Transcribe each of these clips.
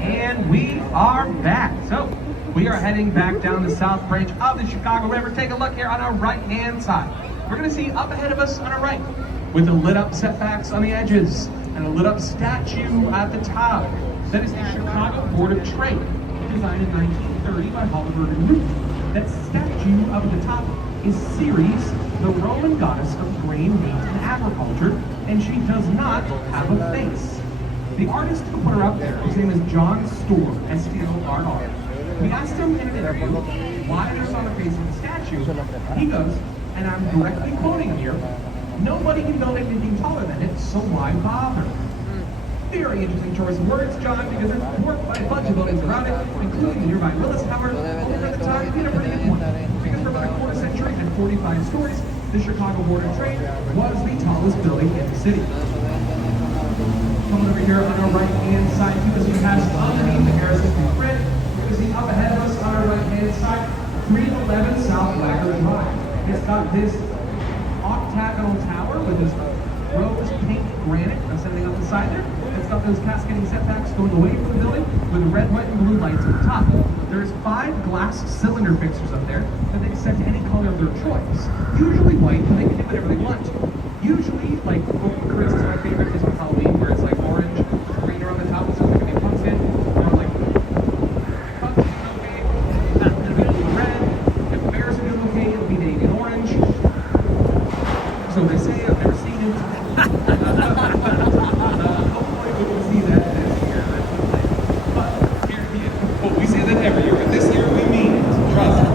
And we are back. So we are heading back down the South Branch of the Chicago River. Take a look here on our right-hand side. We're going to see up ahead of us on our right, with the lit-up setbacks on the edges and a lit-up statue at the top. That is the Chicago Board of Trade, designed in 1930 by Holabird and Root. That statue up at the top is Ceres, the Roman goddess of grain, wheat, and agriculture, and she does not have a face. The artist who put her up there, his name is John Storr, S-T-O-R-R. We asked him in an interview why there's not a face of the statue. He goes, and I'm directly quoting him here, "Nobody can build anything taller than it, so why bother?" Very interesting choice of words, John, because it's dwarfed by a bunch of buildings around it, including the nearby Willis Tower. Over at the time, he had a pretty good point, because for about a quarter century and 45 stories, the Chicago Board of Trade was the tallest building in the city. Coming over here on our right-hand side, as we pass underneath the Harrison Street Bridge, we can see up ahead of us on our right-hand side, 311 South Wacker Drive. It's got this octagonal tower with this rose pink granite ascending up the side there. It's got those cascading setbacks going away from the building with red, white, and blue lights at the top. There's 5 glass cylinder fixtures up there that they can set to any color of their choice. Usually white, but they can do whatever they want. Usually, like, for instance, my favorite is for Halloween, where it's like orange, green around the top, so it's going to be pumpkin, or like pumpkin, okay, it'll be a little red. If bears are doing okay, it'll be navy and orange. So they say, I've never seen it. Hopefully we will see that this year. But well, we say that every year, but this year we mean it. Trust me.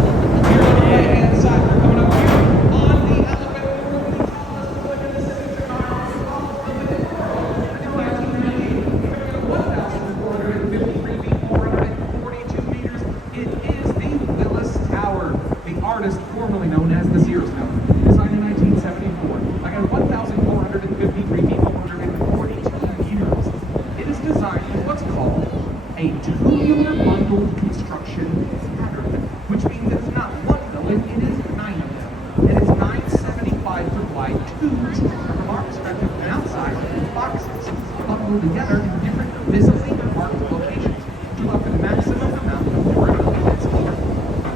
Here on the right-hand side, we're coming up here on the elevator. We're going to sit in Chicago. In 1998, we're going to 1,453 feet, 442 meters. It is the Willis Tower, the artist formerly known as the Sears Tower. Designed in 1974. I got 1,453 feet, 442 meters. It is designed with what's called a tubular bundled construction pattern, which means it's not one building, it is 9 of them. And it's 975 foot wide tubes from our perspective and outside boxes bundled together in different visibly marked locations to allow for the maximum amount of durability that's here.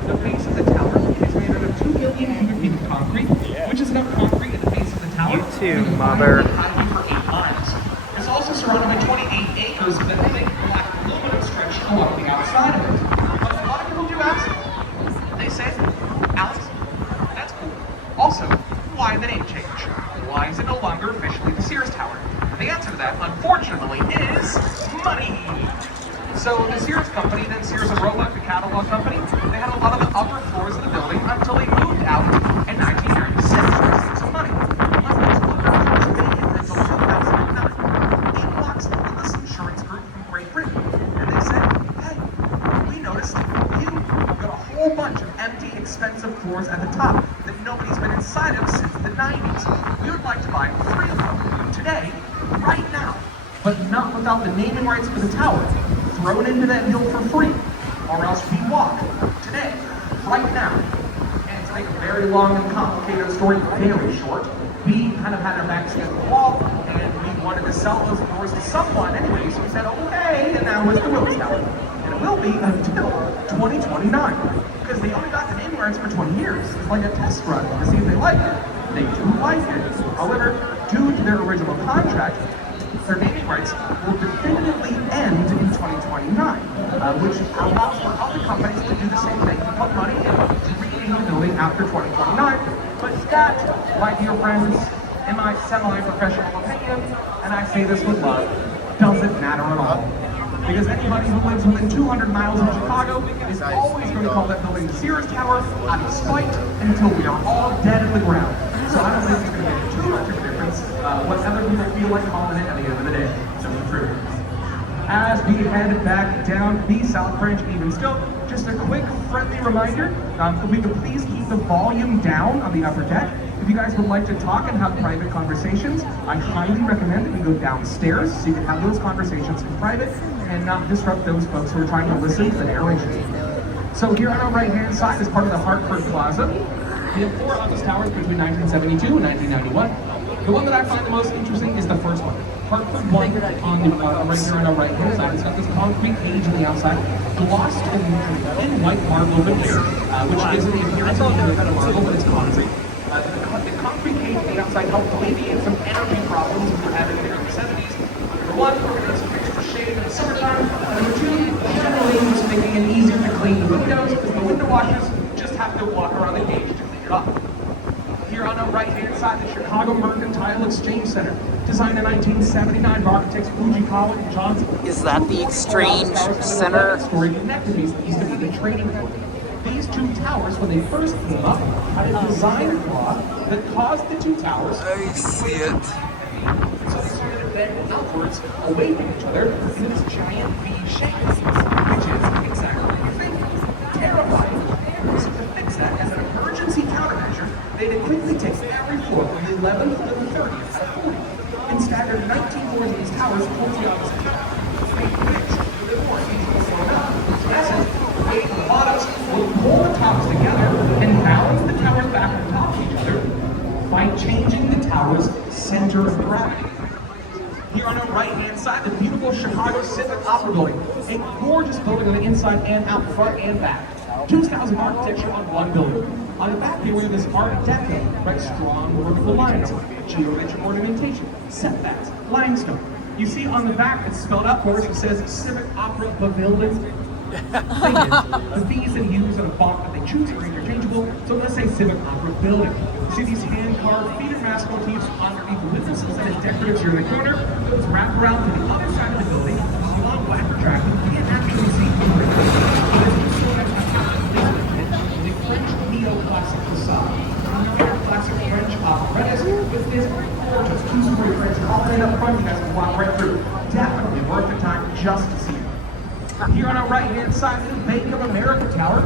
The base of the tower is made out of 2 million cubic feet of concrete, which is enough concrete at the base of the tower. You too, mother. For 8 miles. It's also surrounded by 28 acres of that thick black aluminum stretch along the outside of it. But a lot of people do ask, they say, Alex, that's cool. Also, why the name change? Why is it no longer officially the Sears Tower? And the answer to that, unfortunately, is money. So the Sears company, then Sears and Roebuck, the catalog company, they had a lot of the upper floors of the building until they moved out in 1996 to save some money. Insurance group from Great Britain, and they said, hey, we noticed you've got a whole bunch of empty, expensive floors at the top that nobody's been inside of since the 90s. We would like to buy 3 of them today, right now, but not without the naming rights for the tower thrown into that deal for free, or else we walk today, right now. And to make a very long and complicated story very short, we kind of had our backs against the wall, and we wanted to sell those floors to someone anyway, so we said, okay, and now it's the Willis Tower. And it will be until 2029, because they only got the naming rights for 20 years. It's like a test run to see if they like it. They do like it. However, due to their original contract, their naming rights will definitively end in 2029, which allows for other companies to do the same thing, to put money in to rename the building after 2029. But that, my dear friends, in my semi-professional opinion, and I say this with love, doesn't matter at all. Because anybody who lives within 200 miles of Chicago is always going to call that building the Sears Tower out of spite until we are all dead in the ground. So I don't think it's going to make too much of a difference what other people feel like calling it at the end of the day. So true. As we head back down the South Branch even still, just a quick friendly reminder, if we could please keep the volume down on the upper deck. If you guys would like to talk and have private conversations, I highly recommend that we go downstairs so you can have those conversations in private and not disrupt those folks who are trying to listen to the narration. So here on our right-hand side is part of the Hartford Plaza. We have 4 office towers between 1972 and 1991. The one that I find the most interesting is the first one. Hartford 1 on the right here on our right hand side. It's got this concrete cage on the outside, glossed in white marble veneer, which gives it the appearance of a kind of marble, but it's concrete. The concrete cage on the outside helped alleviate some energy problems we were having in the early 70s. Number one, we're going to fix for shade in the summertime. Number two, generally just making it easier to clean the windows because the window washers just have to walk around the cage to clean it up. Here on our right-hand side, the Chicago Mercantile Exchange Center, designed in 1979 by architects Fujikawa and Johnson. Is that the Exchange Center? Story connected these used to be the trading floor. These two towers, when they first came up, had a design flaw that caused the two towers. I see it. So they started to bend outwards away from each other in this giant V shape, which is exactly what you think. Terrifying. So to fix that, as an emergency countermeasure, they had quickly take every floor from the 11th to the 30th at 40 and staggered 19 floors of these towers towards the opposite tower. They fixed the more easy to slow down. So in essence, the weight of the bottoms will pull the tops together and balance the towers back on top of each other by changing the tower's center of gravity. Here on our right-hand side, the beautiful Chicago Civic Opera Building, a gorgeous building on the inside and out, front and back. Two styles of architecture on one building. On the back here we have this Art Deco, right? Strong vertical lines, geometric ornamentation, setbacks, limestone. You see on the back it's spelled out for us. It says Civic Opera Pavilion. Thing is, the V's that you use in a font that they choose are interchangeable, so let's say Civic Opera Building. You see these hand-carved feeder mask motifs underneath the windows and it's decorative here in the corner. Those wrap around to the other side of the building along Blacker Track. You can't actually see the French neo-classic facade. Classic French operettas with this gorgeous two-story French colonnade up front. You guys can walk right through. Definitely worth the time just to see it. Here on our right-hand side, the Bank of America Tower,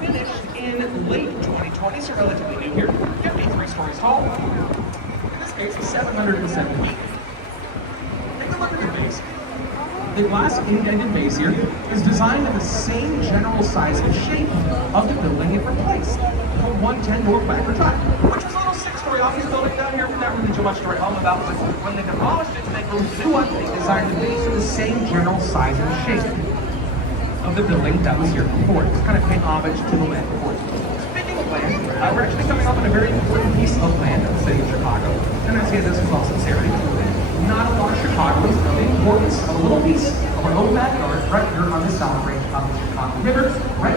finished in late 2020, so relatively new here, 53 stories tall. In this case, 770 feet. Take a look at the base. The glass indented base here is designed in the same general size and shape of the building it replaced, from 110 North Blacker Drive, which was a little six-story office building down here, but not really too much to write home about. But when they demolished it to make room for the new one, they designed the base in the same general size and shape of the building that was here before. It's kind of paying homage to the land before. Speaking of land, we're actually coming up on a very important piece of land in the city of Chicago. And I say this with all sincerity. Not a lot of Chicagoans know the importance of a little piece of our own backyard right here on the south branch of the Chicago River, right